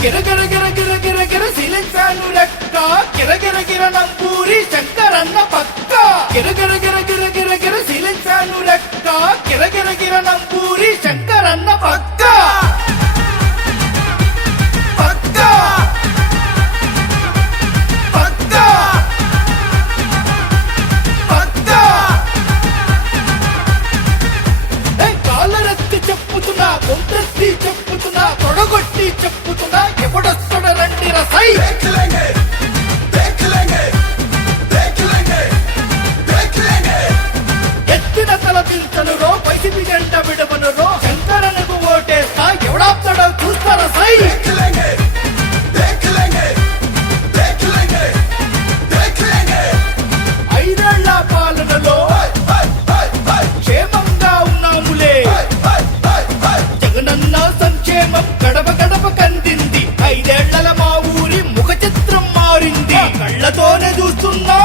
గిరగిర గిర గిర గిర గిర సీలింగ్ ఫ్యాన్ లెక్క గిరగిర గిర నంబూరి శంకరన్న పక్క గిరగిర గిర గిర గిర గిర సీలింగ్ ఫ్యాన్ లెక్క గిరగిర గిర నంబూరి శంకరన్న పక్క పక్క పక్క పక్క కాలరెత్తి చెప్పుతున్నా కొంతెత్తి చెప్పుతున్నా తొడగొట్టి చెప్పుతున్నా ఎవడొస్తడ రండి రసై ఎత్తిన తల పిల్చనురో వైసీపీ జెండ విడవనురో శంకరనకు ఓటేస్తా ఎవడాప్తడో చూస్తారా సై ఐదేళ్ల పాలనలో క్షేమంగా ఉన్నాములే జగనన్న సంక్షేమం గడప గడప కందింది ఐదేళ్ల మా ఊరి ముఖ చిత్రం మారింది కళ్ళతోనే చూస్తున్నా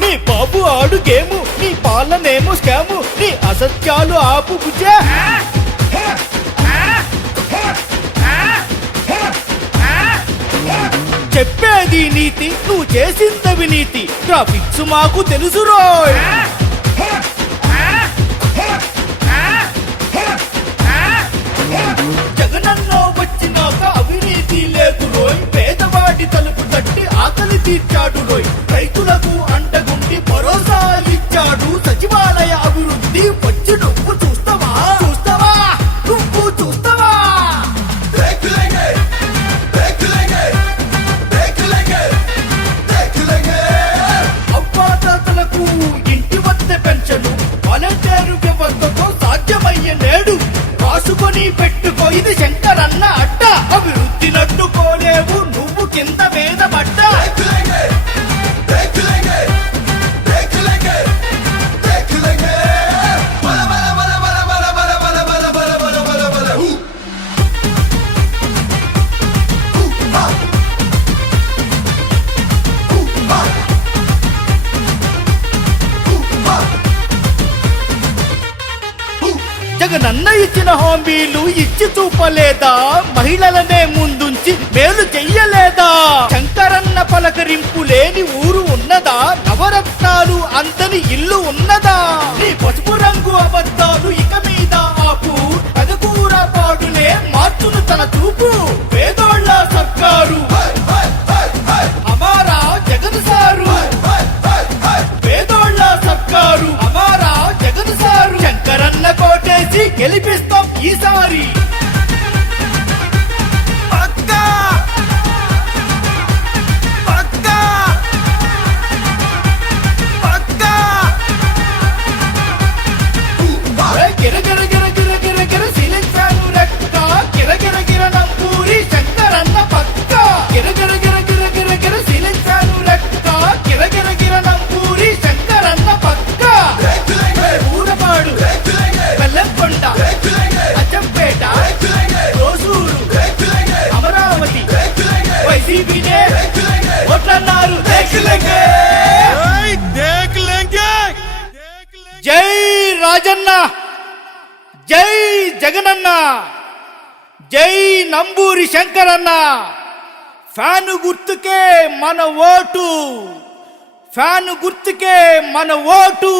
నీ బాబు ఆడు గేము నీ పాలనేమో స్కాము నీ అసత్యాలు ఆపు బుజ్జా చెప్పేది నీతి నువ్వు చేసిందవి నీతి ట్రాఫిక్స్ మాకు తెలుసు రోయ్ జగనన్న వచ్చినాక అవినీతి లేదు రోయ్ పేదవాడి తలుపు తట్టి ఆకలి తీర్చాడు రోయ్ రైతులకు అండగుండి భరోసా ఇచ్చాడు సచివాలయ అభివృద్ధి వచ్చి నువ్వు చూస్తావా చూస్తావా నువ్వు చూస్తావా అవ్వాతాతలకు ఇంటి వద్ద పెన్షను వాలంటీరు వ్యవస్థతో సాధ్యమయ్యే నేడు రాసుకొని పెట్టుకో ఇది శంకరన్న అడ్డ అభివృద్ధి నడ్డుకోలేవు నువ్వు కింద మీద పడ్డ జగనన్న ఇచ్చిన హామీలు ఇచ్చి చూపలేదా మహిళలనే ముందుంచి మేలు చెయ్యలేదా శంకరన్న పలకరింపు లేని ఊరు ఉన్నదా నవరత్నాలు అంతని ఇల్లు ఉన్నదా నీ పసుపు రంగు అబద్ధాలు ఇక మీద ఆపు పదకూర పాడునే మార్చును తన చూపు పేదోళ్ళ సర్కారు అమారా జగన్ సారు పేదోళ్ళ సర్కారు అమారా జగన్ సారు శంకరన్న కోటేసి గెలిపిస్తాం ఈసారి పక్కా పక్కా పక్కా గిరగిర గిర గిర గిర గిర సీలింగ్ ఫ్యాన్ లెక్క గిరగిర గిర నంబూరి శంకరన్న పక్క గిరగిర గిర గిర గిర గిర సీలింగ్ ఫ్యాన్ లెక్క గిరగిర గిర నంబూరి శంకరన్న పక్క ఊరపాడు బెల్లంకొండ అచ్చంపేట రోసూరు అమరావతి వైసీపీనే ఓట్లన్నారు జై రాజన్న జై జగనన్న జై నంబూరి శంకరన్న ఫ్యాను గుర్తుకే మన ఓటు ఫ్యాను గుర్తుకే మన ఓటు